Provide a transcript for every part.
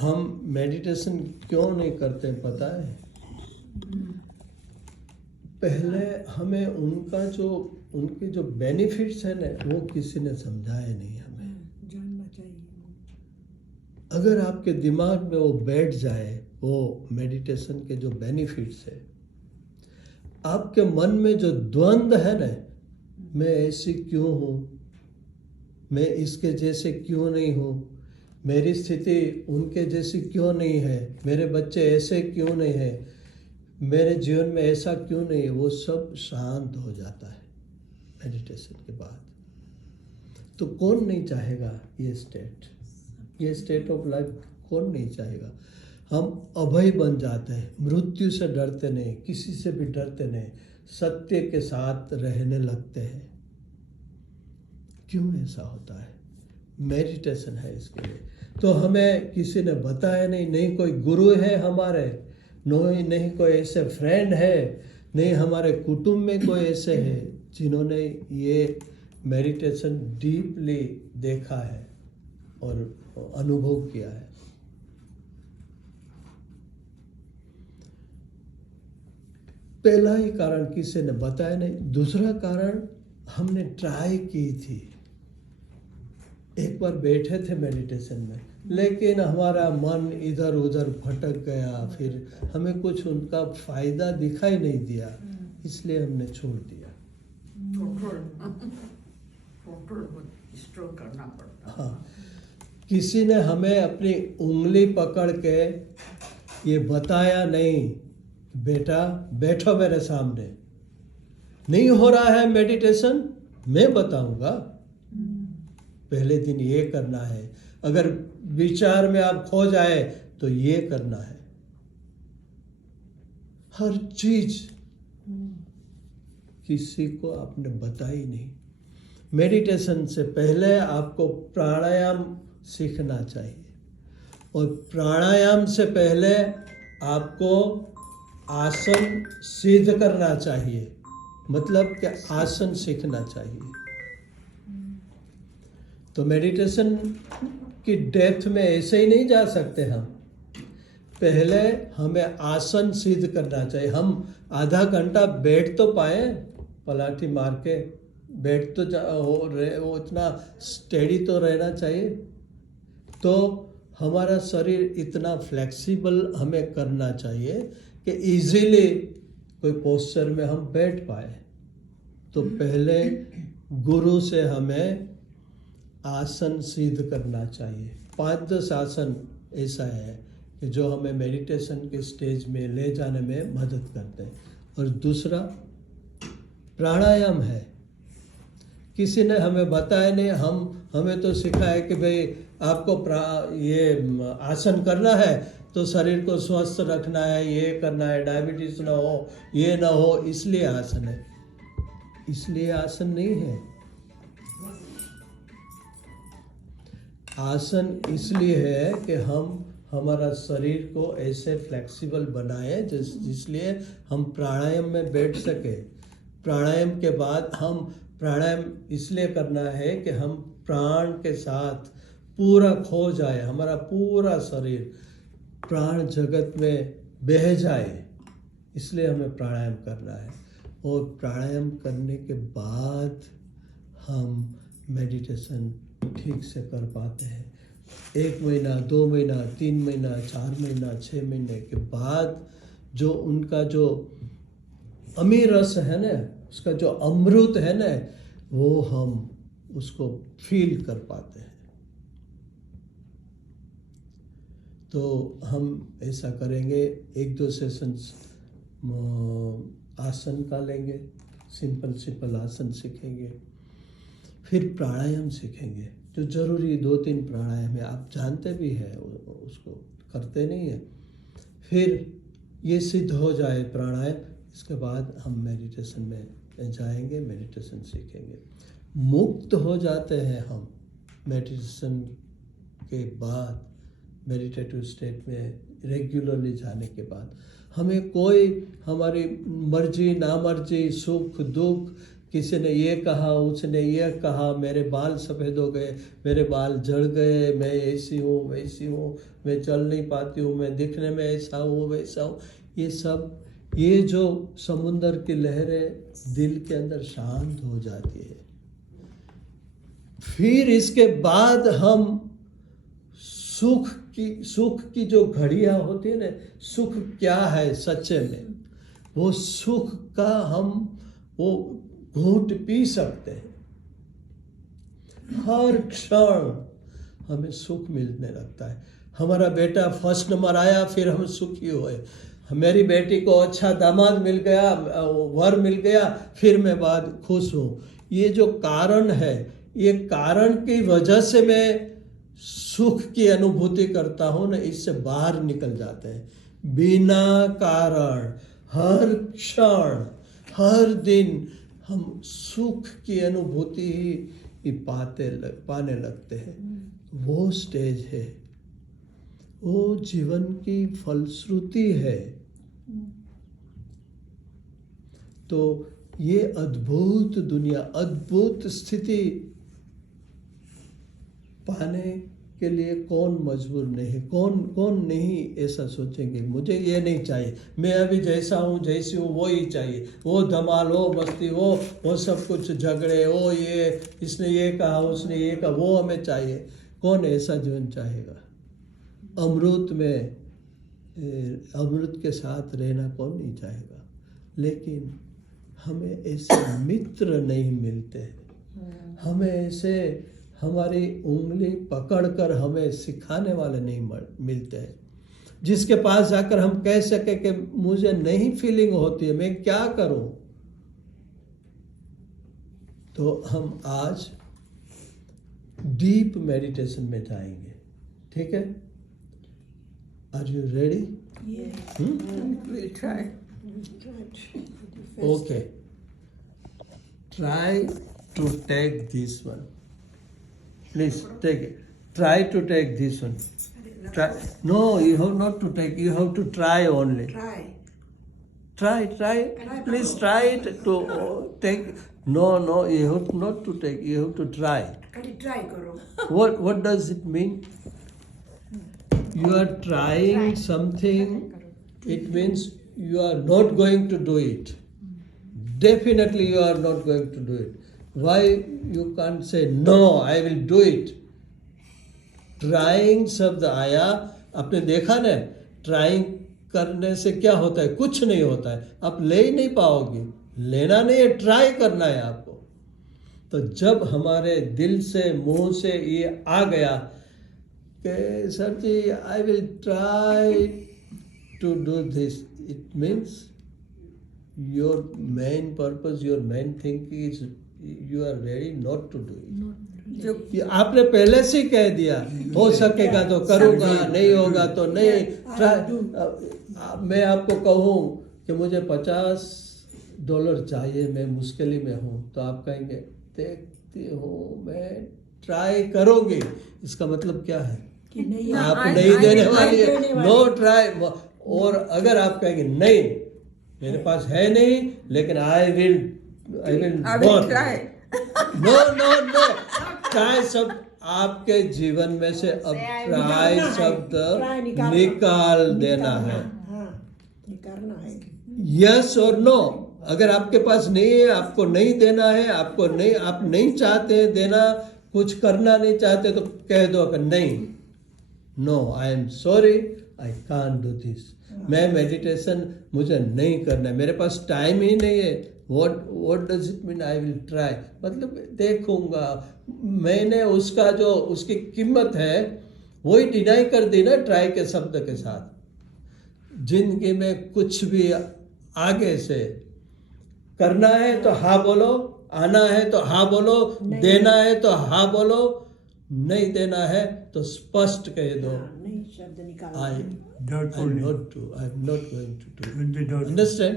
हम मेडिटेशन क्यों नहीं करते पता है? पहले हमें उनके जो बेनिफिट्स है ना, वो किसी ने समझाए नहीं हमें। जानना चाहिए। अगर आपके दिमाग में वो बैठ जाए, वो मेडिटेशन के जो बेनिफिट्स है, आपके मन में जो द्वंद्व है ना, मैं ऐसी क्यों हूँ, मैं इसके जैसे क्यों नहीं हूँ, मेरी स्थिति उनके जैसी क्यों नहीं है, मेरे बच्चे ऐसे क्यों नहीं है, मेरे जीवन में ऐसा क्यों नहीं है, वो सब शांत हो जाता है मेडिटेशन के बाद। तो कौन नहीं चाहेगा ये स्टेट ऑफ लाइफ? कौन नहीं चाहेगा? हम अभय बन जाते हैं, मृत्यु से डरते नहीं, किसी से भी डरते नहीं, सत्य के साथ रहने लगते हैं। क्यों ऐसा होता है? मेडिटेशन है इसके लिए। तो हमें किसी ने बताया नहीं कोई गुरु है हमारे, नहीं कोई ऐसे फ्रेंड है, नहीं हमारे कुटुंब में कोई ऐसे है जिन्होंने ये मेडिटेशन डीपली देखा है और अनुभव किया है। पहला ही कारण किसी ने बताया नहीं। दूसरा कारण, हमने ट्राई की थी, एक बार बैठे थे मेडिटेशन में, लेकिन हमारा मन इधर उधर भटक गया, फिर हमें कुछ उनका फायदा दिखाई नहीं दिया, इसलिए हमने छोड़ दिया। करना पड़ता। हाँ, किसी ने हमें अपनी उंगली पकड़ के ये बताया नहीं, बेटा बैठो मेरे सामने, नहीं हो रहा है मेडिटेशन, मैं बताऊंगा, पहले दिन ये करना है, अगर विचार में आप खो जाए तो ये करना है। हर चीज किसी को आपने बताई नहीं। मेडिटेशन से पहले आपको प्राणायाम सीखना चाहिए, और प्राणायाम से पहले आपको आसन सिद्ध करना चाहिए, मतलब कि आसन सीखना चाहिए। तो मेडिटेशन की डेप्थ में ऐसे ही नहीं जा सकते हम, पहले हमें आसन सिद्ध करना चाहिए। हम आधा घंटा बैठ तो पाए, पलाठी मार के बैठ तो वो इतना स्टेडी तो रहना चाहिए। तो हमारा शरीर इतना फ्लेक्सिबल हमें करना चाहिए कि इजीली कोई पोस्चर में हम बैठ पाए। तो पहले गुरु से हमें आसन सिद्ध करना चाहिए। 5-10 आसन ऐसा है कि जो हमें मेडिटेशन के स्टेज में ले जाने में मदद करते हैं। और दूसरा प्राणायाम है, किसी ने हमें बताया नहीं, हमें तो सिखाया कि भाई आपको ये आसन करना है तो शरीर को स्वस्थ रखना है, ये करना है, डायबिटीज ना हो, ये ना हो, इसलिए आसन है। इसलिए आसन नहीं है। आसन इसलिए है कि हम हमारा शरीर को ऐसे फ्लेक्सिबल बनाए जिसलिए हम प्राणायाम में बैठ सके। प्राणायाम के बाद हम प्राणायाम इसलिए करना है कि हम प्राण के साथ पूरा खो जाए, हमारा पूरा शरीर प्राण जगत में बह जाए, इसलिए हमें प्राणायाम करना है। और प्राणायाम करने के बाद हम मेडिटेशन ठीक से कर पाते हैं। 1 महीना, 2 महीना, 3 महीना, 4 महीना, 6 महीने के बाद जो उनका जो अमीर रस है ना, उसका जो अमृत है ना, वो हम उसको फील कर पाते हैं। तो हम ऐसा करेंगे, 1-2 सेशंस आसन का लेंगे, सिंपल आसन सीखेंगे, फिर प्राणायाम सीखेंगे, जो जरूरी 2-3 प्राणायाम है, आप जानते भी हैं, उसको करते नहीं है। फिर ये सिद्ध हो जाए प्राणायाम, इसके बाद हम मेडिटेशन में जाएंगे, मेडिटेशन सीखेंगे। मुक्त हो जाते हैं हम मेडिटेशन के बाद, मेडिटेटिव स्टेट में रेगुलरली जाने के बाद। हमें कोई हमारी मर्जी ना मर्जी, सुख दुख, किसी ने ये कहा, उसने ये कहा, मेरे बाल सफ़ेद हो गए, मेरे बाल झड़ गए, मैं ऐसी हूँ वैसी हूँ, मैं चल नहीं पाती हूँ, मैं दिखने में ऐसा हूँ वैसा हूँ, ये जो समुंदर की लहरें दिल के अंदर शांत हो जाती है। फिर इसके बाद हम सुख की जो घड़ियां होती है ना, सुख क्या है सच्चे में, वो सुख का हम वो घूंट पी सकते हैं। हर क्षण हमें सुख मिलने लगता है। हमारा बेटा फर्स्ट नंबर आया, फिर हम सुखी हुए। मेरी बेटी को अच्छा दामाद मिल गया, वर मिल गया, फिर मैं बाद खुश हूँ। ये जो कारण है, ये कारण की वजह से मैं सुख की अनुभूति करता हूँ ना, इससे बाहर निकल जाते हैं। बिना कारण हर क्षण हर दिन हम सुख की अनुभूति ही पाने लगते हैं। वो स्टेज है, वो जीवन की फलश्रुति है। तो ये अद्भुत दुनिया, अद्भुत स्थिति पाने के लिए कौन मजबूर नहीं, कौन नहीं ऐसा सोचेंगे मुझे ये नहीं चाहिए, मैं अभी जैसा हूँ जैसी हूँ वो ही चाहिए, वो धमाल, वो मस्ती, वो सब कुछ झगड़े, वो ये इसने ये कहा उसने ये कहा, वो हमें चाहिए। कौन ऐसा जीवन चाहेगा? अमृत के साथ रहना कौन नहीं चाहेगा? लेकिन हमें ऐसे मित्र नहीं मिलते हैं, हमें ऐसे हमारी उंगली पकड़कर हमें सिखाने वाले नहीं मिलते हैं, जिसके पास जाकर हम कह सके कि मुझे नहीं फीलिंग होती है, मैं क्या करूं। तो हम आज डीप मेडिटेशन में जाएंगे, ठीक है? Are you ready? We'll try. Okay. Try to take this one. Please take it. Try to take this one. Try. No, you have not to take. You have to try only. Try. Please try it to take. No, you have not to take. You have to try. Try करो. What does it mean? You are trying something. It means you are not going to do it. Definitely you are not going to do it. Why you can't say no, I will do it? Trying शब्द आया, आपने देखा ना, trying करने से क्या होता है? कुछ नहीं होता है, आप ले ही नहीं पाओगे। लेना नहीं है, ट्राई करना है आपको। तो जब हमारे दिल से मुंह से ये आ गया कि sir ji I will try to do this, it means your main purpose, your main thing is you are ready not to do it. ये आपने पहले से कह दिया, हो सकेगा तो करूँगा, नहीं होगा तो नहीं। मैं आपको कहूँ कि मुझे $50 चाहिए, मैं मुश्किल में हूँ, तो आप कहेंगे देखती हूँ मैं ट्राई करूँगी। इसका मतलब क्या है? आप नहीं देने वाली है, नो ट्राई। और अगर आप कहेंगे नहीं मेरे पास है नहीं, लेकिन आई विल ट्राई। नो ट्राई शब्द आपके जीवन में से अब ट्राई शब्द निकाल देना है। यस और नो। अगर आपके पास नहीं है, आपको नहीं देना है, आप नहीं चाहते देना, कुछ करना नहीं चाहते, तो कह दो कि नहीं, no I am sorry, I can't do this. मैं मेडिटेशन मुझे नहीं करना है, मेरे पास टाइम ही नहीं है। What does it mean I will try? मतलब देखूंगा। मैंने उसका जो उसकी कीमत है वही डिनाई कर दी ना ट्राई के शब्द के साथ। जिंदगी में कुछ भी आगे से करना है तो हाँ बोलो, आना है तो हाँ बोलो, देना है तो हाँ बोलो, नहीं देना है तो स्पष्ट कह दो, I am not going to do. Understand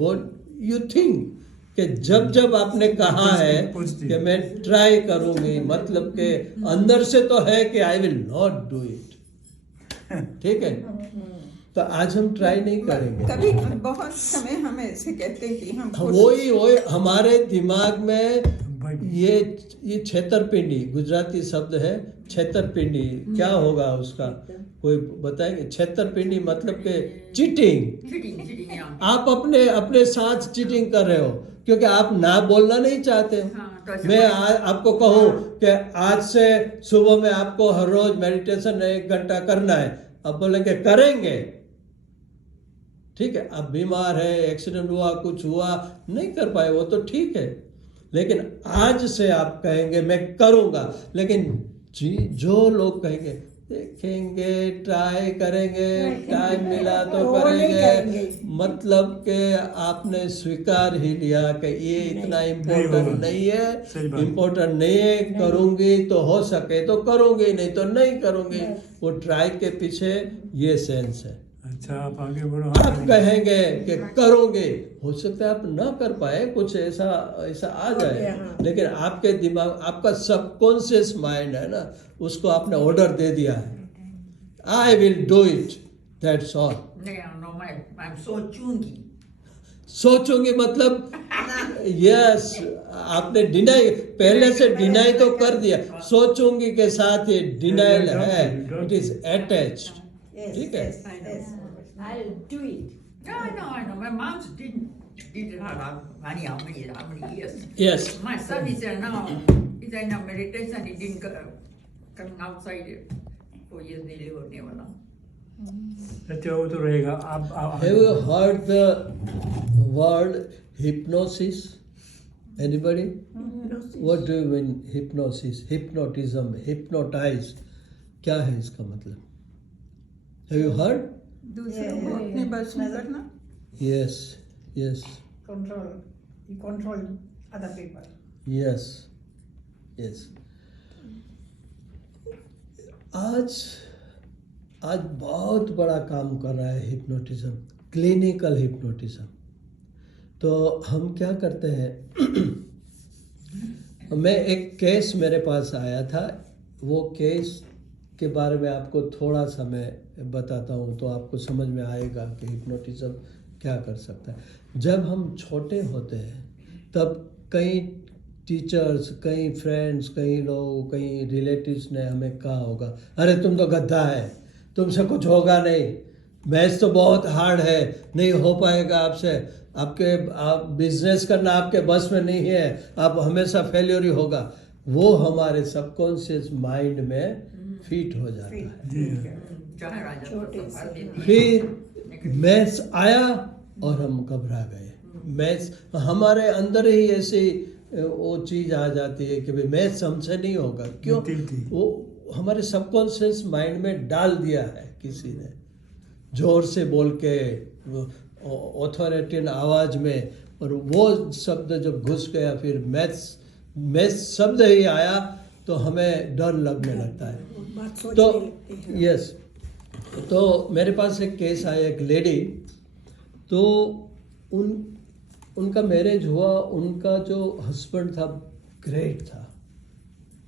what you think? कि जब आपने कहा है कि मैं ट्राई करूंगी, मतलब के अंदर से तो है कि I will not do it. ठीक है? तो आज हम ट्राई नहीं करेंगे। कभी बहुत समय हम ऐसे कहते हैं कि हम वही हमारे दिमाग में ये छेतरपिंडी गुजराती शब्द है। छेतरपिंडी क्या होगा उसका, कोई बताएंगे? छेतरपिंडी मतलब के चीटिंग। आप अपने साथ चीटिंग कर रहे हो क्योंकि आप ना बोलना नहीं चाहते हो। मैं आपको कहूँ कि आज से सुबह में आपको हर रोज मेडिटेशन 1 घंटा करना है, आप बोलेंगे करेंगे, ठीक है। आप बीमार है, एक्सीडेंट हुआ, कुछ हुआ, नहीं कर पाए, वो तो ठीक है, लेकिन आज से आप कहेंगे मैं करूंगा। लेकिन जो लोग कहेंगे देखेंगे, ट्राई करेंगे, टाइम मिला तो करेंगे, मतलब कि आपने स्वीकार ही लिया कि ये इतना इम्पोर्टेंट नहीं है, इम्पोर्टेंट नहीं है, करूंगी तो हो सके तो करूंगी, नहीं तो नहीं करूंगी। वो ट्राई के पीछे ये सेंस है। अच्छा, आप आगे बढ़ो। आप कहेंगे कि करोगे, हो सकता है आप ना कर पाए, कुछ ऐसा आ जाए, लेकिन आपके दिमाग, आपका सबकॉन्शियस माइंड है ना, उसको आपने ऑर्डर दे दिया है, I will do it, that's all. सोचूंगी मतलब यस, आपने डिनाई, पहले से डिनाई तो कर दिया। सोचूंगी के साथ ये डिनाइल है, इट इज अटैच्ड, ठीक है। I'll do it. Yeah, I know. My mom did many years. Yes. My son is now in a meditation. He didn't come outside 4 years. They live never now. अच्छा, वो तो रहेगा। आप Have you heard the word hypnosis? Anybody? What do you mean hypnosis? Hypnotism, hypnotize, क्या है इसका मतलब? Have you heard? दूसरों को अपने बस में करना। Yes, yes, Control. You control other people. yes, yes. आज बहुत बड़ा काम कर रहा है हिप्नोटिज्म, क्लिनिकल हिप्नोटिज्म। तो हम क्या करते हैं, मैं एक केस मेरे पास आया था, वो केस के बारे में आपको थोड़ा सा मैं बताता हूँ तो आपको समझ में आएगा कि हिप्नोटिज्म क्या कर सकता है। जब हम छोटे होते हैं तब कई टीचर्स, कई फ्रेंड्स, कई लोग, कई रिलेटिव्स ने हमें कहा होगा, अरे तुम तो गधा है, तुमसे कुछ होगा नहीं, मैथ्स तो बहुत हार्ड है, नहीं हो पाएगा आपसे, आप बिजनेस करना आपके बस में नहीं है, आप हमेशा फेल्योर ही होगा। वो हमारे सबकॉन्शियस माइंड में फिट हो जाता है। फिर मैथ्स आया और हम घबरा गए। मैथ्स हमारे अंदर ही ऐसी वो चीज आ जाती है कि भाई मैथ्स हमसे नहीं होगा। क्यों? वो हमारे सबकॉन्शियस माइंड में डाल दिया है किसी ने, जोर से बोल के, ऑथोरिटेटिव आवाज में, और वो शब्द जब घुस गया, फिर मैथ्स शब्द ही आया तो हमें डर लगने लगता है। तो यस, तो मेरे पास एक केस आया, एक लेडी, तो उनका मैरिज हुआ, उनका जो हस्बैंड था ग्रेट था,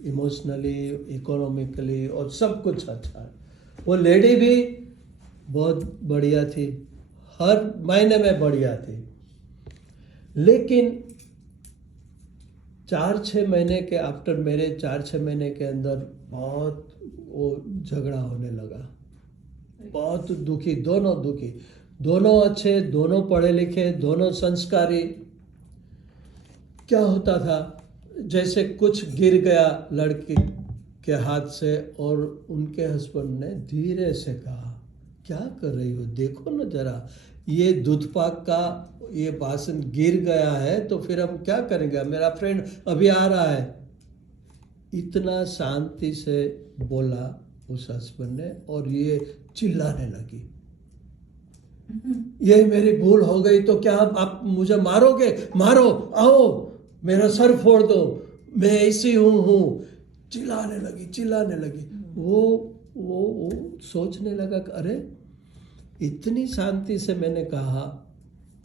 इमोशनली, इकोनॉमिकली और सब कुछ अच्छा। वो लेडी भी बहुत बढ़िया थी, हर महीने में बढ़िया थी, लेकिन 4-6 महीने के आफ्टर मैरिज, 4-6 महीने के अंदर बहुत वो झगड़ा होने लगा। बहुत दुखी, दोनों अच्छे, दोनों पढ़े लिखे, दोनों संस्कारी। क्या होता था, जैसे कुछ गिर गया लड़की के हाथ से और उनके हस्बैंड ने धीरे से कहा, क्या कर रही हो, देखो ना जरा, ये दूध पाक का ये बासन गिर गया है तो फिर हम क्या करेंगे, मेरा फ्रेंड अभी आ रहा है। इतना शांति से बोला उस हस्बैंड ने, और ये चिल्लाने लगी, ये मेरी भूल हो गई तो क्या आप मुझे मारोगे, मारो, आओ मेरा सर फोड़ दो, मैं ऐसी हूँ। चिल्लाने लगी। वो सोचने लगा कि अरे, इतनी शांति से मैंने कहा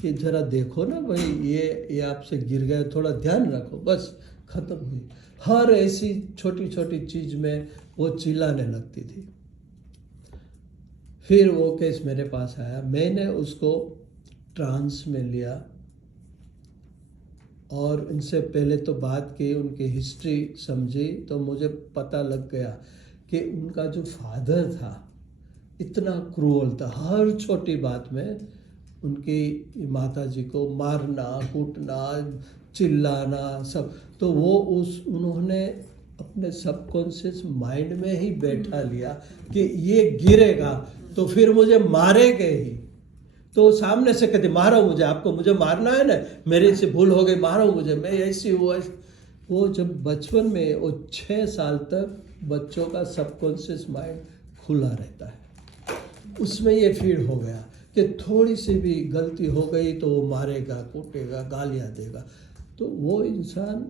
कि जरा देखो ना भाई, ये आपसे गिर गया, थोड़ा ध्यान रखो, बस खत्म हुई। हर ऐसी छोटी छोटी चीज में वो चिल्लाने लगती थी। फिर वो केस मेरे पास आया, मैंने उसको ट्रांस में लिया और इनसे पहले तो बात की, उनकी हिस्ट्री समझी, तो मुझे पता लग गया कि उनका जो फादर था इतना क्रूअल था, हर छोटी बात में उनकी माताजी को मारना, कूटना, चिल्लाना सब। तो वो उन्होंने अपने सबकॉन्शियस माइंड में ही बैठा लिया कि ये गिरेगा तो फिर मुझे मारेंगे ही। तो सामने से कहते मारो मुझे, आपको मुझे मारना है ना, मेरे से भूल हो गई, मारो मुझे, मैं ऐसी हुआ। वो जब बचपन में वो 6 साल तक बच्चों का सबकॉन्शियस माइंड खुला रहता है, उसमें ये फीड हो गया कि थोड़ी सी भी गलती हो गई तो वो मारेगा, कूटेगा, गालियाँ देगा। तो वो इंसान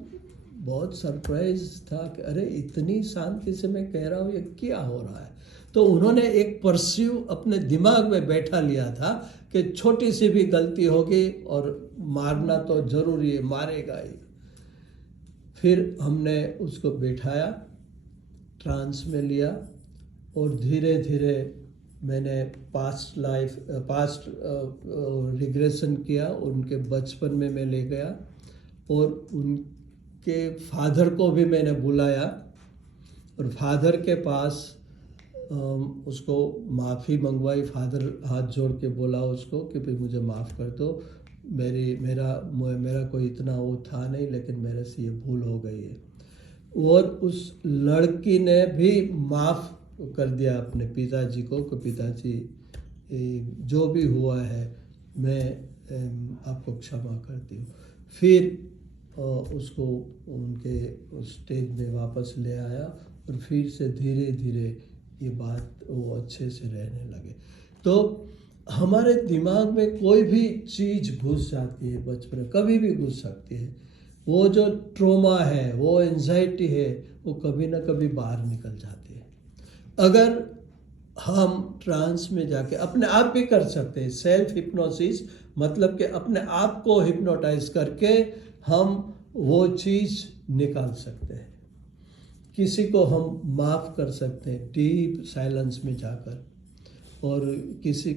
बहुत सरप्राइज था कि अरे इतनी शांति से मैं कह रहा हूँ, ये क्या हो रहा है। तो उन्होंने एक परस्यू अपने दिमाग में बैठा लिया था कि छोटी सी भी गलती होगी और मारना तो जरूरी है, मारेगा ही। फिर हमने उसको बैठाया, ट्रांस में लिया और धीरे धीरे मैंने पास्ट रिग्रेशन किया, उनके बचपन में मैं ले गया और उनके फादर को भी मैंने बुलाया और फादर के पास उसको माफ़ी मंगवाई। फादर हाथ जोड़ के बोला उसको कि भाई मुझे माफ़ कर दो, मेरा कोई इतना वो था नहीं, लेकिन मेरे से ये भूल हो गई है। और उस लड़की ने भी माफ़ कर दिया अपने पिताजी को कि पिताजी जो भी हुआ है मैं आपको क्षमा करती हूँ। फिर उसको उनके स्टेज में वापस ले आया और फिर से धीरे धीरे ये बात वो अच्छे से रहने लगे। तो हमारे दिमाग में कोई भी चीज़ घुस जाती है, बचपन में कभी भी घुस सकती है। वो जो ट्रॉमा है, वो एंजाइटी है, वो कभी ना कभी बाहर निकल जाती है। अगर हम ट्रांस में जाके अपने आप भी कर सकते हैं, सेल्फ हिप्नोसिस, मतलब कि अपने आप को हिप्नोटाइज करके हम वो चीज़ निकाल सकते हैं। किसी को हम माफ़ कर सकते हैं डीप साइलेंस में जाकर, और किसी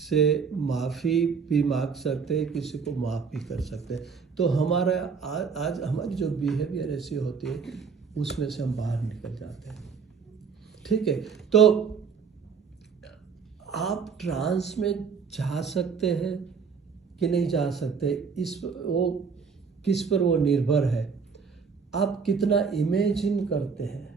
से माफ़ी भी मांग सकते हैं, किसी को माफ़ भी कर सकते हैं। तो हमारा आज हमारी जो बिहेवियर ऐसी होती है उसमें से हम बाहर निकल जाते हैं। ठीक है, तो आप ट्रांस में जा सकते हैं कि नहीं जा सकते, किस पर वो निर्भर है। आप कितना इमेजिन करते हैं।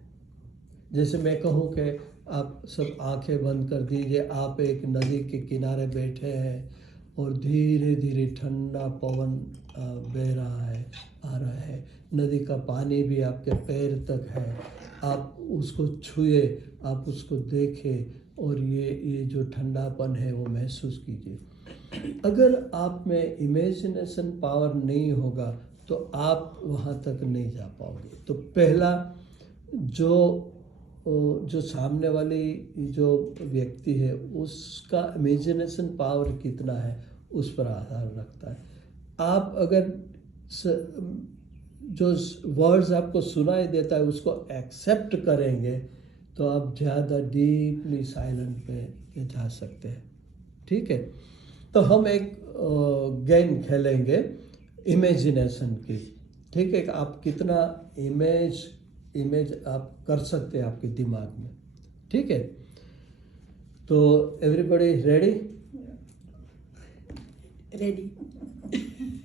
जैसे मैं कहूँ कि आप सब आंखें बंद कर दीजिए, आप एक नदी के किनारे बैठे हैं और धीरे धीरे ठंडा पवन बह रहा है, आ रहा है, नदी का पानी भी आपके पैर तक है, आप उसको छुए, आप उसको देखें और ये जो ठंडापन है वो महसूस कीजिए। अगर आप में इमेजिनेशन पावर नहीं होगा तो आप वहाँ तक नहीं जा पाओगे। तो पहला जो सामने वाली जो व्यक्ति है उसका इमेजिनेशन पावर कितना है उस पर आधार रखता है। आप अगर जो वर्ड्स आपको सुनाई देता है उसको एक्सेप्ट करेंगे तो आप ज़्यादा डीपली साइलेंट पे जा सकते हैं। ठीक है, तो हम एक गेम खेलेंगे इमेजिनेशन की। ठीक है, आप कितना इमेज आप कर सकते हैं आपके दिमाग में। ठीक है, तो everybody ready? Ready.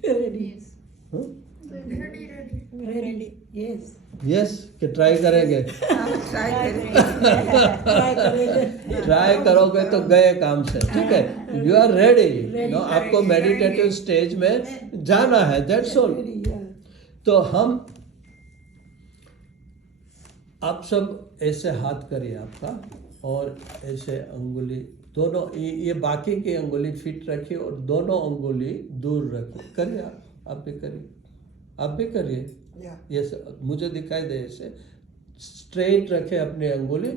Ready. Ready, ready. Ready. Yes. Yes कि ट्राई करेंगे? ट्राई करेंगे। ट्राई करोगे तो गए काम से। ठीक है, यू आर रेडी नो, आपको मेडिटेटिव स्टेज में जाना है, दैट्स ऑल। तो हम आप सब ऐसे हाथ करिए आपका और ऐसे अंगुली दोनों, ये बाकी की अंगुली फिट रखिए और दोनों अंगुली दूर रखिए। करिए, आप भी करिए, आप भी करिए। ये मुझे दिखाई दे, ऐसे स्ट्रेट रखें अपनी अंगुली,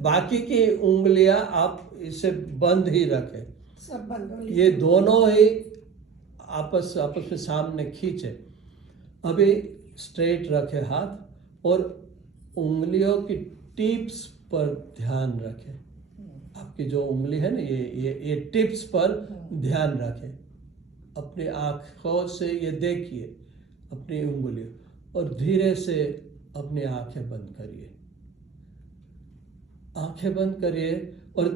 बाकी की उंगलियां आप इसे बंद ही रखें, सब बंद हो ये दोनों ही आपस में सामने खींचे। अभी स्ट्रेट रखें हाथ और उंगलियों की टिप्स पर ध्यान रखें। आपकी जो उंगली है ना, ये टिप्स पर ध्यान रखें। अपनी आँखों से ये देखिए अपनी उंगली, और धीरे से अपनी आंखें बंद करिए। आंखें बंद करिए और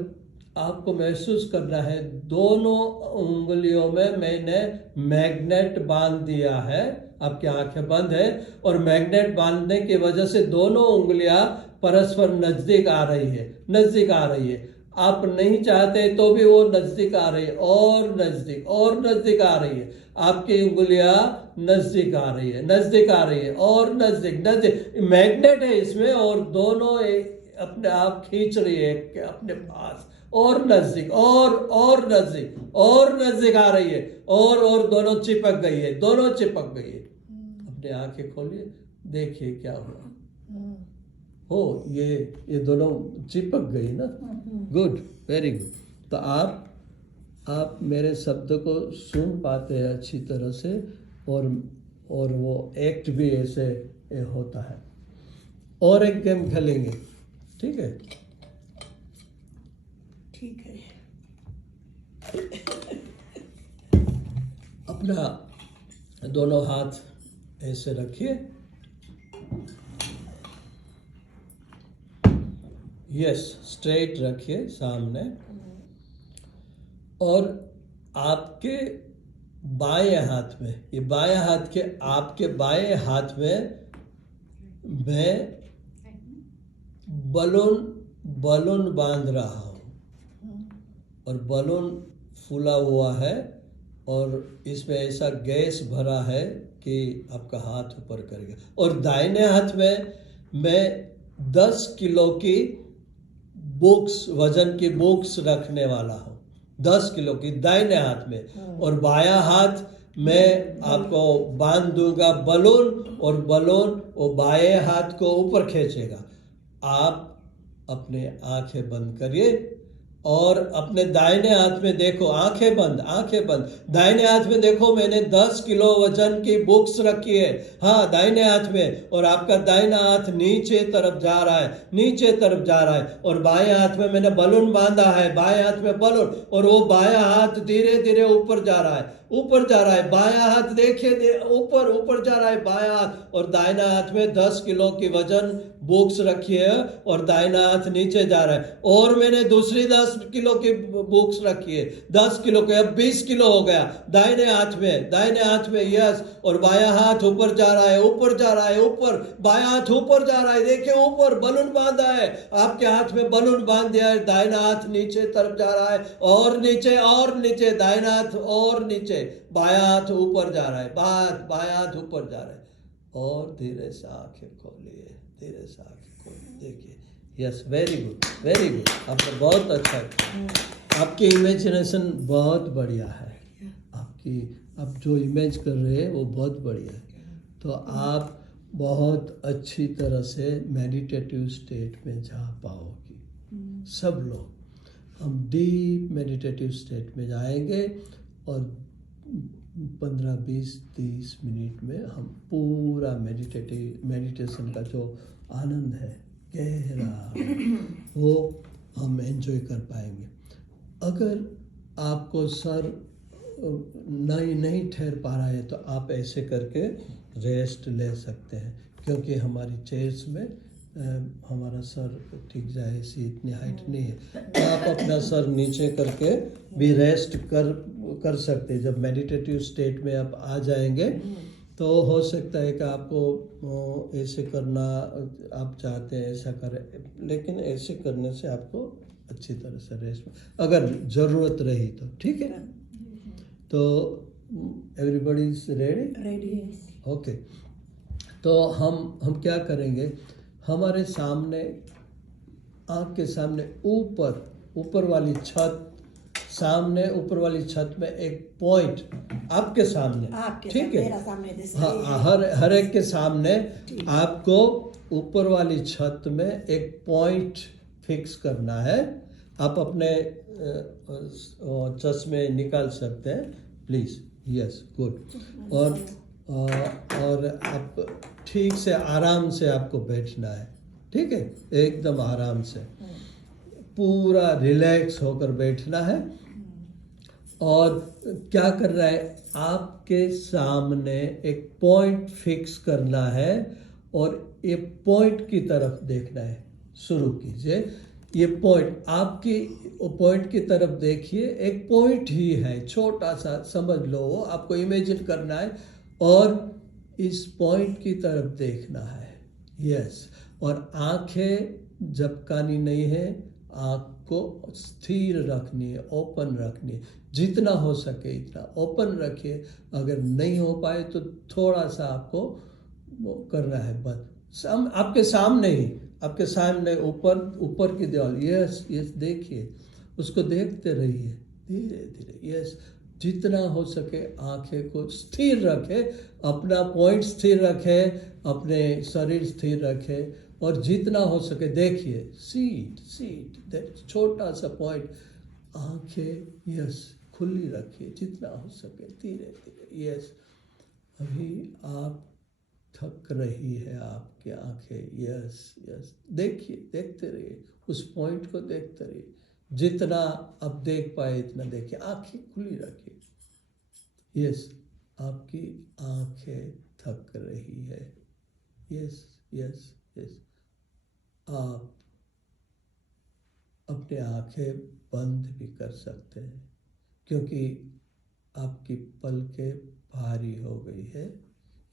आपको महसूस करना है दोनों उंगलियों में मैंने मैग्नेट बांध दिया है। आपकी आंखें बंद है और मैग्नेट बांधने की वजह से दोनों उंगलियां परस्पर नजदीक आ रही है, नजदीक आ रही है। आप नहीं चाहते तो भी वो नजदीक आ रही है, और नजदीक और नजदीक आ रही है। आपकी उंगलियां नजदीक आ रही है, नजदीक आ रही है, और नजदीक नजदीक मैग्नेट है इसमें, और दोनों अपने आप खींच रही है अपने पास, और नजदीक और नजदीक और नजदीक आ रही है, और दोनों चिपक गई है, दोनों चिपक गई है। अपने आंखें खोलिए, देखिए क्या हुआ। हो ये दोनों चिपक गई ना। Good, very good. तो आप मेरे शब्द को सुन पाते हैं अच्छी तरह से, और वो एक्ट भी ऐसे होता है। और एक गेम खेलेंगे, ठीक है? ठीक है। अपना दोनों हाथ ऐसे रखिए। यस, स्ट्रेट रखिए सामने, और आपके बाएं हाथ में, ये बाएं हाथ के आपके बाएं हाथ में मैं बलून बांध रहा हूँ, और बलून फूला हुआ है, और इसमें ऐसा गैस भरा है कि आपका हाथ ऊपर करेगा। और दाहिने हाथ में मैं 10 किलो की बुक्स, वजन की बुक्स रखने वाला हूँ, 10 किलो की दाहिने हाथ में। और बायां हाथ मैं आपको बांध दूंगा बलून, और बलून वो बाएं हाथ को ऊपर खींचेगा। आप अपने आंखें बंद करिए और अपने दाहिने हाथ में देखो, आंखें बंद, आंखें बंद। दाहिने हाथ में देखो, मैंने 10 किलो वजन की बुक्स रखी है, हाँ, दाहिने हाथ में। और आपका दाहिना हाथ नीचे तरफ जा रहा है, नीचे तरफ जा रहा है। और बाएं हाथ में मैंने बलून बांधा है, बाएं हाथ में बलून, और वो बायां हाथ धीरे धीरे ऊपर जा रहा है, ऊपर जा रहा है। बायां हाथ देखिए, ऊपर ऊपर जा रहा है बायां हाथ। और दाहिना हाथ में 10 किलो की वजन बुक्स रखी है, और दाहिना हाथ नीचे जा रहा है। और मैंने दूसरी 10 किलो की बुक्स रखी है, 10 किलो के, अब 20 किलो हो गया दाहिने हाथ में, दाहिने हाथ में। यस, और बायां हाथ ऊपर जा रहा है, ऊपर जा रहा है, ऊपर, बायां हाथ ऊपर जा रहा है, देखिए ऊपर बलून बांधा है, आपके हाथ में बलून बांध दिया है। दाहिना हाथ नीचे तरफ जा रहा है, और नीचे, और नीचे, दाहिना हाथ और नीचे, बायां हाथ ऊपर जा रहा है, बायां हाथ ऊपर जा रहा है। और धीरे से आंखें खोलिए, धीरे से आंखें खोलिए, देखिए। Yes, very good, very good. आपने बहुत अच्छा किया। आपकी इमेजिनेशन बहुत बढ़िया है, आप जो इमेज कर रहे हैं वो बहुत बढ़िया है। तो आप बहुत अच्छी तरह से मेडिटेटिव स्टेट में जा पाओगी। सब लोग हम डीप मेडिटेटिव स्टेट में जाएंगे, और 15, 20, 30 मिनट में हम पूरा मेडिटेशन का जो आनंद है गहरा, वो हम एंजॉय कर पाएंगे। अगर आपको सर नहीं ठहर पा रहा है तो आप ऐसे करके रेस्ट ले सकते हैं, क्योंकि हमारी चेयर्स में हमारा सर ठीक जाए, ऐसी इतनी हाइट नहीं है। तो आप अपना सर नीचे करके भी रेस्ट कर सकते हैं। जब मेडिटेटिव स्टेट में आप आ जाएंगे तो हो सकता है कि आपको ऐसे करना, आप चाहते हैं ऐसा करें, लेकिन ऐसे करने से आपको अच्छी तरह से रेस्ट, अगर ज़रूरत रही तो, ठीक है। तो एवरीबॉडी इज रेडी? ओके। तो हम क्या करेंगे, हमारे सामने, आँख के सामने ऊपर वाली छत, सामने ऊपर वाली छत में एक पॉइंट आपके सामने, ठीक है? हाँ, हर एक के सामने आपको ऊपर वाली छत में एक पॉइंट फिक्स करना है। आप अपने चश्मे निकाल सकते हैं, प्लीज। Yes, good. और आप ठीक से आराम से आपको बैठना है, ठीक है, एकदम आराम से। पूरा रिलैक्स होकर बैठना है। और क्या कर रहा है, आपके सामने एक पॉइंट फिक्स करना है और ये पॉइंट की तरफ देखना है। शुरू कीजिए, ये पॉइंट आपकी पॉइंट की तरफ देखिए। एक पॉइंट ही है, छोटा सा, समझ लो वो आपको इमेजिन करना है और इस पॉइंट की तरफ देखना है। यस, और आंखें झपकानी नहीं है, आंख को स्थिर रखनी है, ओपन रखनी है। जितना हो सके इतना ओपन रखिए। अगर नहीं हो पाए तो थोड़ा सा आपको वो करना है बंद। आपके सामने ही, आपके सामने ऊपर की दीवार। यस यस, देखिए, उसको देखते रहिए धीरे धीरे। यस, जितना हो सके आंखें को स्थिर रखे, अपना पॉइंट स्थिर रखे, अपने शरीर स्थिर रखे और जितना हो सके देखिए। सीट छोटा सा पॉइंट, आंखें यस खुली रखिए जितना हो सके, धीरे धीरे। यस, अभी आप थक रही है आपकी आंखें। यस यस, देखिए, देखते रहिए, उस पॉइंट को देखते रहिए। जितना आप देख पाए इतना देखिए, आंखें खुली रखिए। यस, आपकी आंखें थक रही है। यस यस यस, आप अपने आंखें बंद भी कर सकते हैं क्योंकि आपकी पलकें भारी हो गई है।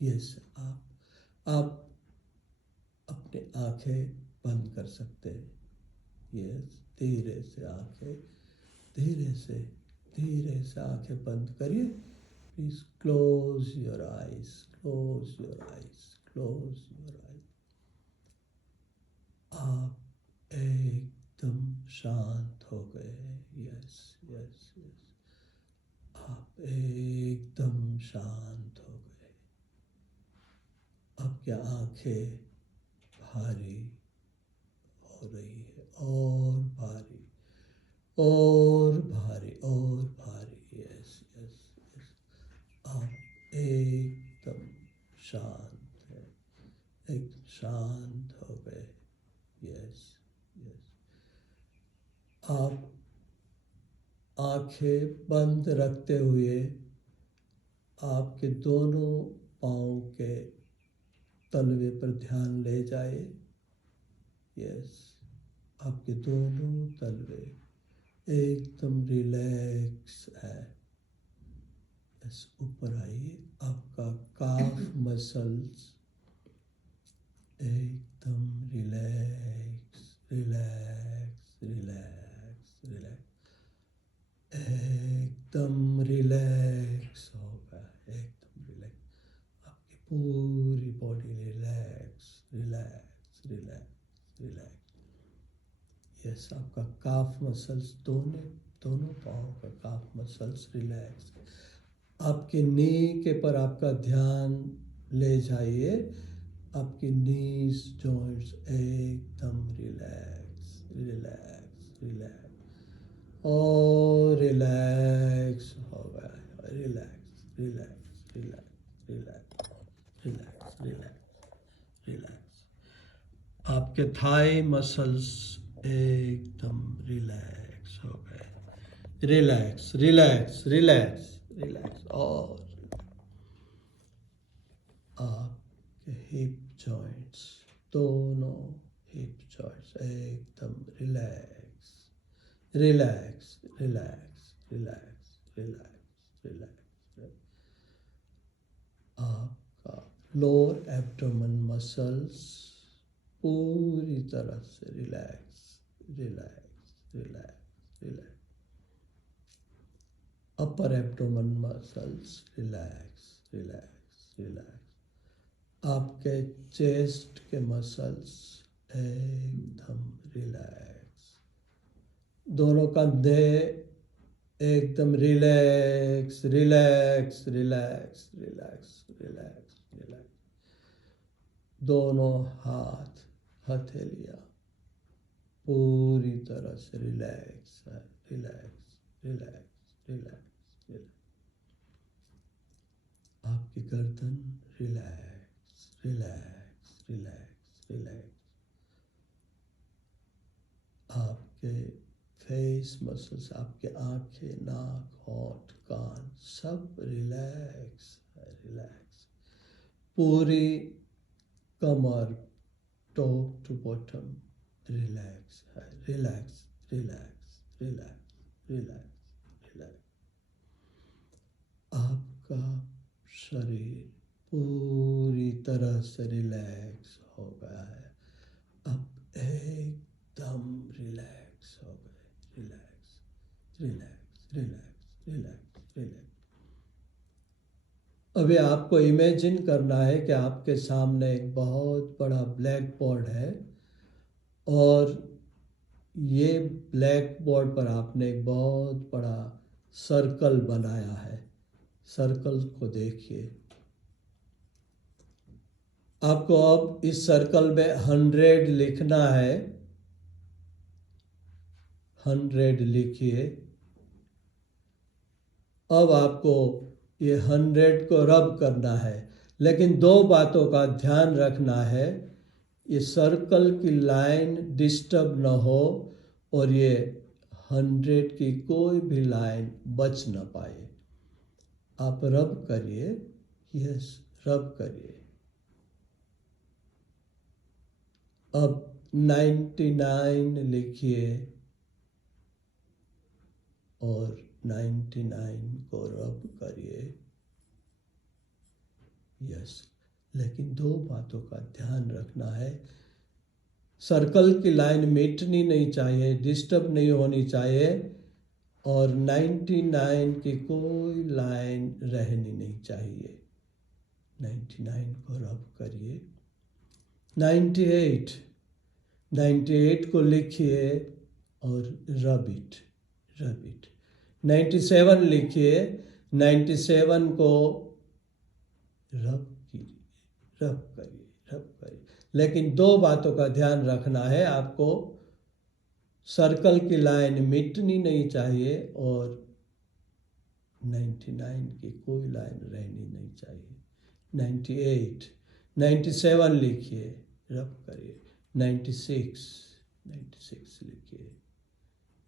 यस, आप अपने आंखें बंद कर सकते हैं। यस, धीरे से आंखें, धीरे से आंखें बंद करिए। Please close your eyes, close your eyes, close your eyes. आप एकदम शांत हो गए हैं। यस यस यस, आप एकदम शांत हो गए। आपकी आंखें भारी हो रही है, और भारी और भारी और भारी। यस यस यस, आप एकदम शांत हैं, एकदम शांत हो गए। यस यस, आप आंखें बंद रखते हुए आपके दोनों पाँव के तलवे पर ध्यान ले जाए। यस, आपके दोनों तलवे एकदम रिलैक्स है। बस ऊपर आइए, आपका काफ मसल्स एकदम रिलैक्स रिलैक्स रिलैक्स रिलैक्स, एकदम रिलैक्स होगा, एकदम रिलैक्स। आपकी पूरी body relax relax relax relax. Yes, आपका काफ मसल्स, दोनों पाँव का काफ मसल्स रिलैक्स। आपके नी के पर आपका ध्यान ले जाइए। आपकी नीज जॉइंट्स एकदम रिलैक्स रिलैक्स रिलैक्स और रिलैक्स हो गया। Relax relax relax relax relax relax relax. आपके थाई मसल्स एकदम रिलैक्स हो गए। Relax relax relax relax. और आपके हिप जॉइंट्स, दोनों हिप जॉइंट्स एकदम relax relax relax relax relax relax. आपका लोअर एब्डोमेन मसल्स पूरी तरह से relax relax relax relax. Upper abdomen muscles relax relax relax. आपके चेस्ट के मसल्स एकदम रिलैक्स। दोनों कंधे एकदम relax relax relax relax relax relax. दोनों हाथ, हथेलियाँ पूरी तरह से रिलैक्स है। Relax relax relax relax. आपकी गर्दन रिलैक्स रिलैक्स रिलैक्स रिलैक्स। आपके आपके फेस मसल्स, आपके आंखें, नाक, होंठ, कान सब रिलैक्स है, रिलैक्स। पूरी कमर टॉप टू बॉटम रिलैक्स है, relax relax relax relax relax. आपका शरीर पूरी तरह से रिलैक्स हो गया है, अब एकदम रिलैक्स हो गए, relax relax relax relax relax. अभी आपको इमेजिन करना है कि आपके सामने एक बहुत बड़ा ब्लैक बोर्ड है और ये ब्लैक बोर्ड पर आपने एक बहुत बड़ा सर्कल बनाया है। सर्कल को देखिए। आपको अब इस सर्कल में 100 लिखना है। 100 लिखिए। अब आपको ये 100 को रब करना है, लेकिन 2 बातों का ध्यान रखना है। ये सर्कल की लाइन डिस्टर्ब न हो और ये 100 की कोई भी लाइन बच न पाए। आप रब करिए, यस रब करिए। अब 99 लिखिए और 99 को रब करिए, यस। लेकिन 2 बातों का ध्यान रखना है। सर्कल की लाइन मिटनी नहीं चाहिए, डिस्टर्ब नहीं होनी चाहिए और 99 की कोई लाइन रहनी नहीं चाहिए। 99 को रब करिए। 98 को लिखिए और रब इट। 97 लिखिए, 97 को रब करिए। लेकिन 2 बातों का ध्यान रखना है। आपको सर्कल की लाइन मिटनी नहीं चाहिए और 99 की कोई लाइन रहनी नहीं चाहिए। 97 लिखिए, रब करिए। 96 लिखिए।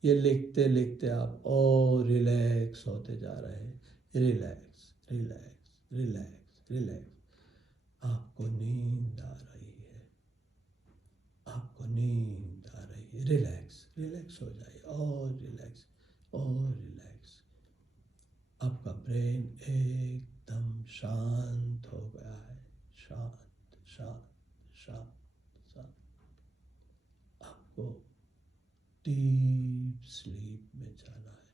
ये लिखते लिखते आप और रिलैक्स होते जा रहे हैं। Relax relax relax relax. आपको नींद आ रही है, आपको नींद आ रही है। रिलैक्स रिलैक्स हो जाइए और रिलैक्स और रिलैक्स। आपका ब्रेन एकदम शांत हो गया है। शांत शांत शांत शांत। आपको डीप स्लीप में जाना है।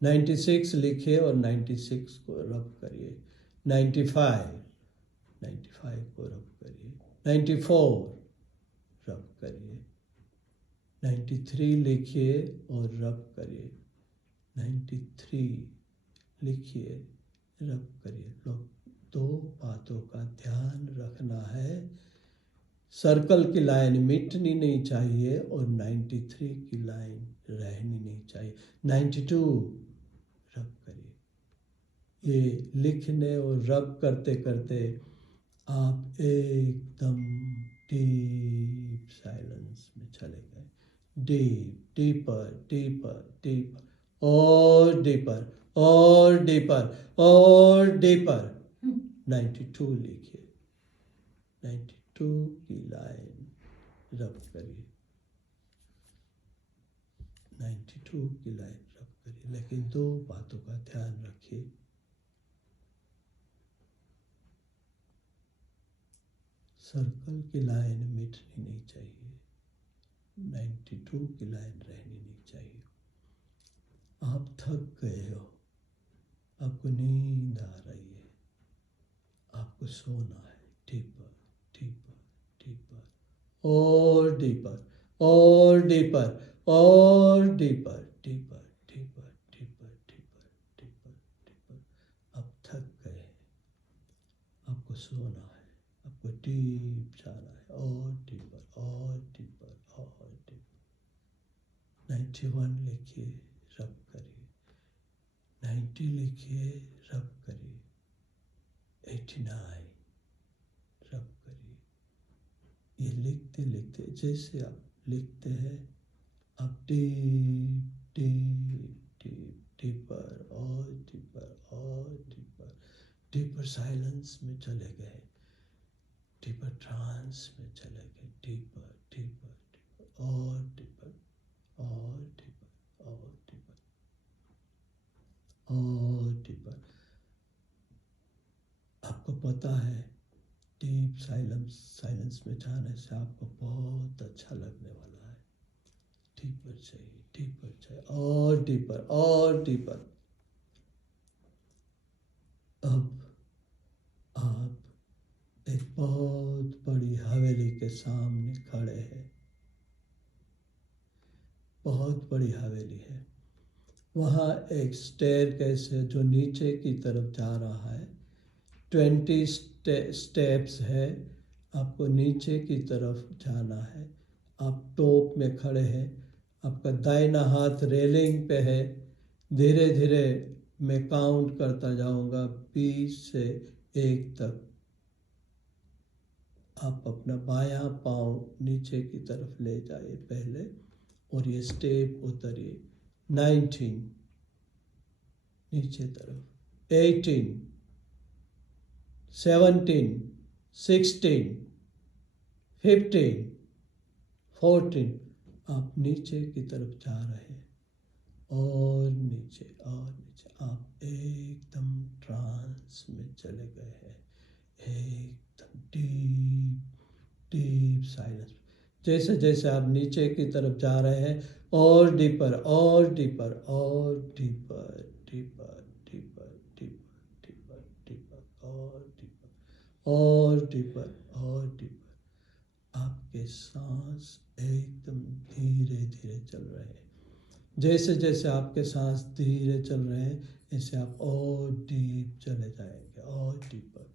96 लिखिए और 96 को रब करिए। 95 को रब करिए। 94 रब करिए। 93 लिखिए और रब करिए। 93 लिखिए, रब करिए। लोग 2 बातों का ध्यान रखना है। सर्कल की लाइन मिटनी नहीं चाहिए और 93 की लाइन रहनी नहीं चाहिए। 92 रब करिए। ये लिखने और रब करते करते आप एकदम डीप साइलेंस में चले गए। डीपर डीपर डीपर और डीपर और डीपर और डीपर। 92 लिखिए। 92 की लाइन रब करिए। 92 की लाइन रब करिए। लेकिन 2 बातों का ध्यान रखिए। सर्कल की लाइन मिटनी नहीं चाहिए। 92 की लाइन रहनी नहीं चाहिए। आप थक गए हो, आपको नींद आ रही है, आपको सोना है। डीपर डीपर डीपर और डीपर और डीपर और deeper deeper deeper deeper deeper deeper deeper. आप थक गए, आपको सोना है, आपको डीप जाना है और डीपर और डीपर और डीपर। 91 लिखिए, रब करिए। 90 लिखिए, रब करिए। 89 रब करिए। ये लिखते लिखते जैसे आप लिखते हैं अब डीप डीप डीप डीपर और डीपर और डीपर डीपर साइलेंस में चले गए, डीपर ट्रांस में चले गए, डीपर डीपर डीपर और डीपर और डीपर और डीपर और डीपर। आपको पता है डीप साइलेंस में जाने से आपको बहुत अच्छा लगने वाला है। डीपर चाहिए और डीपर और डीपर। अब आप एक बहुत बड़ी हवेली के सामने खड़े हैं। बहुत बड़ी हवेली है। वहाँ एक स्टेयरकेस है जो नीचे की तरफ जा रहा है। 20 स्टेप्स है, आपको नीचे की तरफ जाना है। आप टॉप में खड़े हैं, आपका दाहिना हाथ रेलिंग पे है। धीरे धीरे मैं काउंट करता जाऊंगा 20 से 1 तक। आप अपना बायां पाँव नीचे की तरफ ले जाइए पहले और ये स्टेप उतरिए। 19 नीचे तरफ, 18 17 16 15 14। आप नीचे की तरफ जा रहे हैं और नीचे आप एकदम ट्रांस में चले गए हैं, एकदम डीप साइलेंस। जैसे जैसे आप नीचे की तरफ जा रहे हैं और डीपर और डीपर और deeper deeper deeper deeper deeper deeper और डीपर और डीपर और डीपर। आपके सांस एकदम धीरे धीरे चल रहे हैं। जैसे जैसे आपके सांस धीरे चल रहे हैं ऐसे आप और डीप चले जाएंगे और डीपर।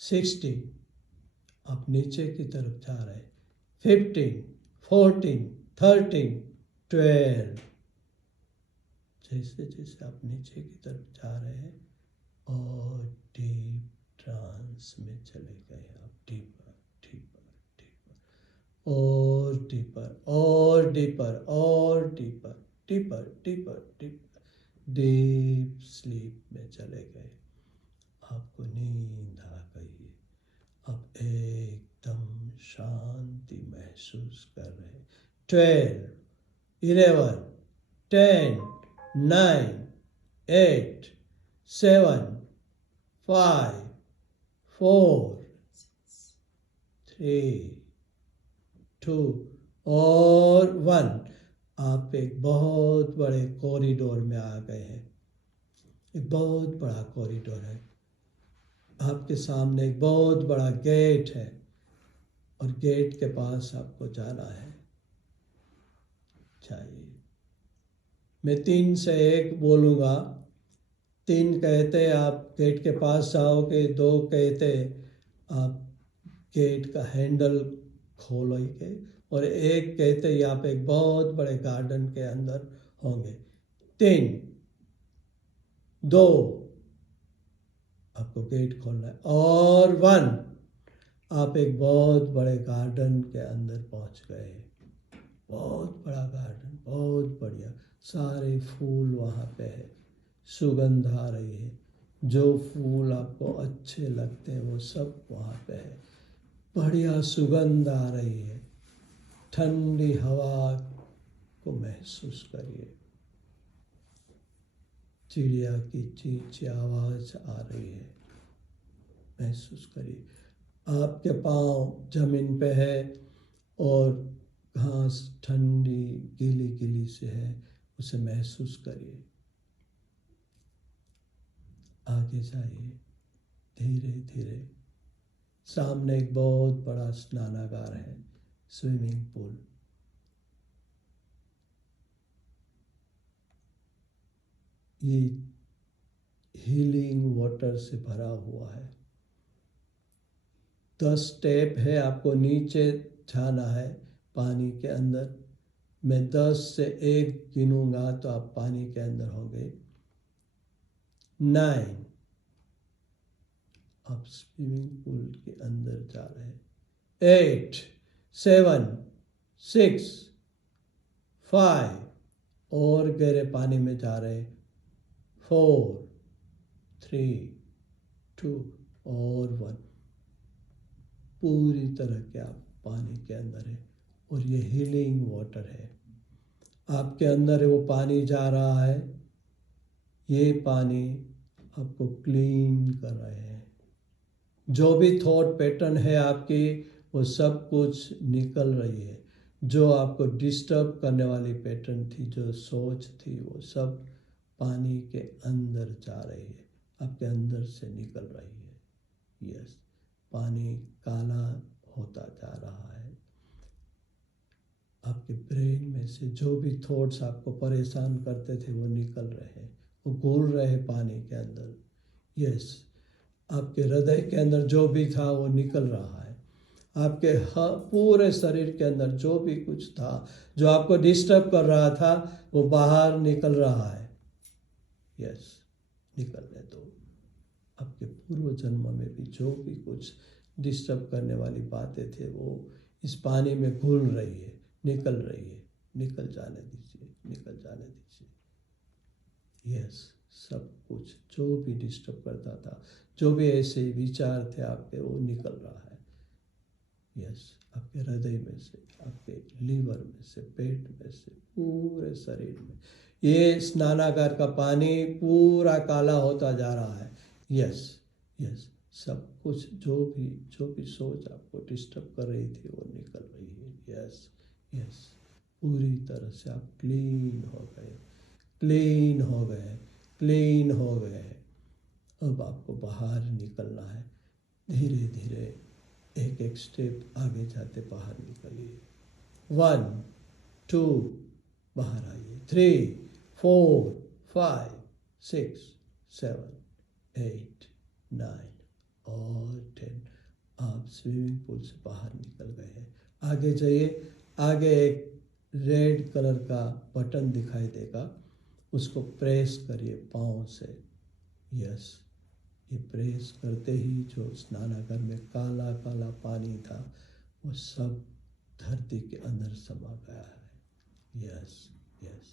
16 आप नीचे की तरफ जा रहे हैं। 15 14 13 12। जैसे जैसे आप नीचे की तरफ जा रहे हैं और डीप ट्रांस में चले गए आप। डीपर डीपर डीपर और डीपर और डीपर और deeper deeper deeper deeper deep sleep में चले गए। आपको नींद आ गई है। अब एकदम शांति महसूस कर रहे हैं। 12 11 10 9 8 7 5 4 3 2 और 1। आप एक बहुत बड़े कॉरिडोर में आ गए हैं। एक बहुत बड़ा कॉरिडोर है। आपके सामने एक बहुत बड़ा गेट है और गेट के पास आपको जाना है। चाहिए मैं 3 से 1 बोलूँगा। 3 कहते आप गेट के पास जाओगे, 2 कहते आप गेट का हैंडल खोलोगे और 1 कहते ही आप एक बहुत बड़े गार्डन के अंदर होंगे। 3 2 आपको गेट खोलना है और 1 आप एक बहुत बड़े गार्डन के अंदर पहुंच गए। बहुत बड़ा गार्डन, बहुत बढ़िया, सारे फूल वहाँ पे है, सुगंध आ रही है। जो फूल आपको अच्छे लगते हैं वो सब वहाँ पे है। बढ़िया सुगंध आ रही है। ठंडी हवा को महसूस करिए। चिड़िया की चींची आवाज़ आ रही है, महसूस करिए। आपके पाँव जमीन पे है और घास ठंडी गीली गीली से है, उसे महसूस करिए। आगे जाइए धीरे धीरे। सामने एक बहुत बड़ा स्नानागार है, स्विमिंग पूल। ये हीलिंग वाटर से भरा हुआ है। 10 स्टेप है, आपको नीचे जाना है पानी के अंदर। मैं 10 से 1 गिनूंगा तो आप पानी के अंदर होंगे। 9 आप स्विमिंग पूल के अंदर जा रहे हैं। 8 7 6 5 और गहरे पानी में जा रहे, 4 3 2 और 1। पूरी तरह के आप पानी के अंदर है और ये हीलिंग वाटर है, आपके अंदर है, वो पानी जा रहा है। ये पानी आपको क्लीन कर रहे हैं। जो भी थॉट पैटर्न है आपकी, वो सब कुछ निकल रही है। जो आपको डिस्टर्ब करने वाली पैटर्न थी, जो सोच थी, वो सब पानी के अंदर जा रही है, आपके अंदर से निकल रही है। यस, पानी काला होता जा रहा है। आपके ब्रेन में से जो भी थॉट्स आपको परेशान करते थे, वो निकल रहे हैं, वो घुल रहे हैं पानी के अंदर। यस, आपके हृदय के अंदर जो भी था वो निकल रहा है। आपके पूरे शरीर के अंदर जो भी कुछ था, जो आपको डिस्टर्ब कर रहा था, वो बाहर निकल रहा है। यस, निकलने दो। आपके पूर्व जन्म में भी जो भी कुछ डिस्टर्ब करने वाली बातें थे, वो इस पानी में घुल रही है, निकल रही है। निकल जाने दीजिए, निकल जाने दीजिए। यस, सब कुछ जो भी डिस्टर्ब करता था, जो भी ऐसे विचार थे आपके, वो निकल रहा है। यस, आपके हृदय में से, आपके लीवर में से, पेट में से, पूरे शरीर में ये स्नानागार का पानी पूरा काला होता जा रहा है। यस यस, सब कुछ जो भी सोच आपको डिस्टर्ब कर रही थी, वो निकल रही है। यस यस, पूरी तरह से आप क्लीन हो गए, क्लीन हो गए, क्लीन हो गए। अब आपको बाहर निकलना है। धीरे धीरे एक एक स्टेप आगे जाते बाहर निकलिए। 1 2 बाहर आइए, 3 4 5 6 7 8 9 और 10। आप स्विमिंग पूल से बाहर निकल गए हैं। आगे जाइए, आगे एक रेड कलर का बटन दिखाई देगा, उसको प्रेस करिए पाँव से। यस, ये प्रेस करते ही जो स्नानागार में काला काला पानी था, वो सब धरती के अंदर समा गया है। यस यस,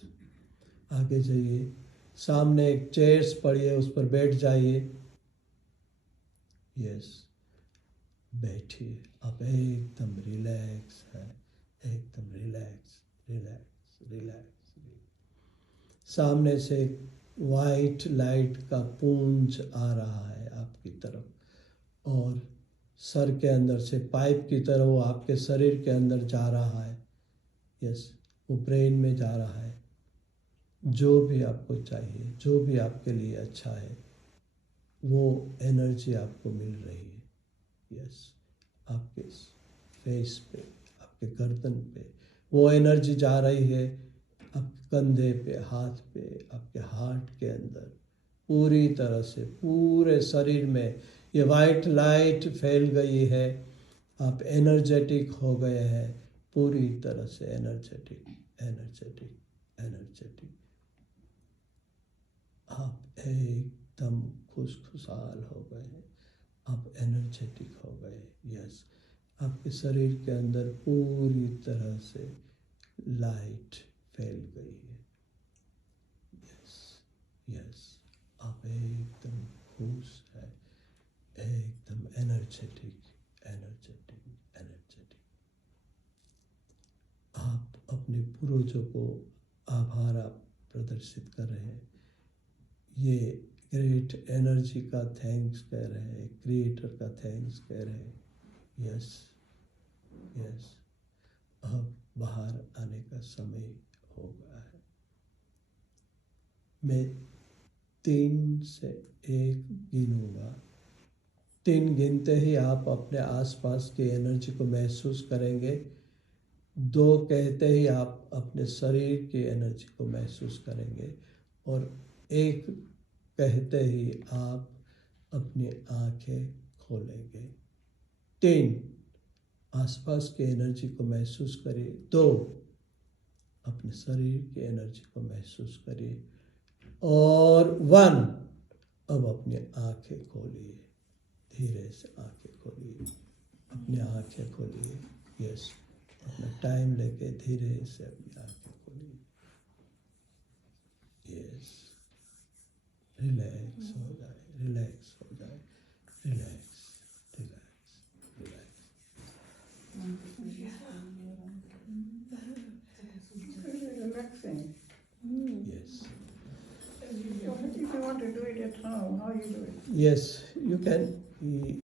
आगे जाइए, सामने एक चेयर्स पड़ी है, उस पर बैठ जाइए। यस, बैठिए। आप एकदम रिलैक्स है, एकदम रिलैक्स रिलैक्स रिलैक्स। सामने से वाइट लाइट का पुंज आ रहा है आपकी तरफ, और सर के अंदर से पाइप की तरह वो आपके शरीर के अंदर जा रहा है। यस, वो ब्रेन में जा रहा है। जो भी आपको चाहिए, जो भी आपके लिए अच्छा है, वो एनर्जी आपको मिल रही है। यस, आपके फेस पे, आपके गर्दन पे वो एनर्जी जा रही है, आपके कंधे पे, हाथ पे, आपके हार्ट के अंदर, पूरी तरह से पूरे शरीर में ये वाइट लाइट फैल गई है। आप एनर्जेटिक हो गए हैं, पूरी तरह से एनर्जेटिक एनर्जेटिक एनर्जेटिक। आप एकदम खुशहाल हो गए हैं, आप एनर्जेटिक हो गए। यस, आपके शरीर के अंदर पूरी तरह से लाइट फैल गई है। यस यस, आप एकदम खुश है, एकदम एनर्जेटिक एनर्जेटिक एनर्जेटिक। आप अपने पूर्वजों को आभार आप प्रदर्शित कर रहे हैं। ये ग्रेट एनर्जी का थैंक्स कह रहे हैं, क्रिएटर का थैंक्स कह रहे हैं। यस यस, अब बाहर आने का समय हो गया है। मैं 3 से 1 गिनूंगा। 3 गिनते ही आप अपने आसपास की एनर्जी को महसूस करेंगे। 2 कहते ही आप अपने शरीर की एनर्जी को महसूस करेंगे, और 1 कहते ही आप अपनी आंखें खोलेंगे। 3, आसपास की एनर्जी को महसूस करिए। 2, अपने शरीर की एनर्जी को महसूस करिए। और 1, अब अपनी आंखें खोलिए। धीरे से आंखें खोलिए, अपनी आंखें खोलिए। यस, अपना टाइम लेके धीरे से अपनी आंखें खोलिए। Yes. If you want to do it at home, how you do it? Yes, you can.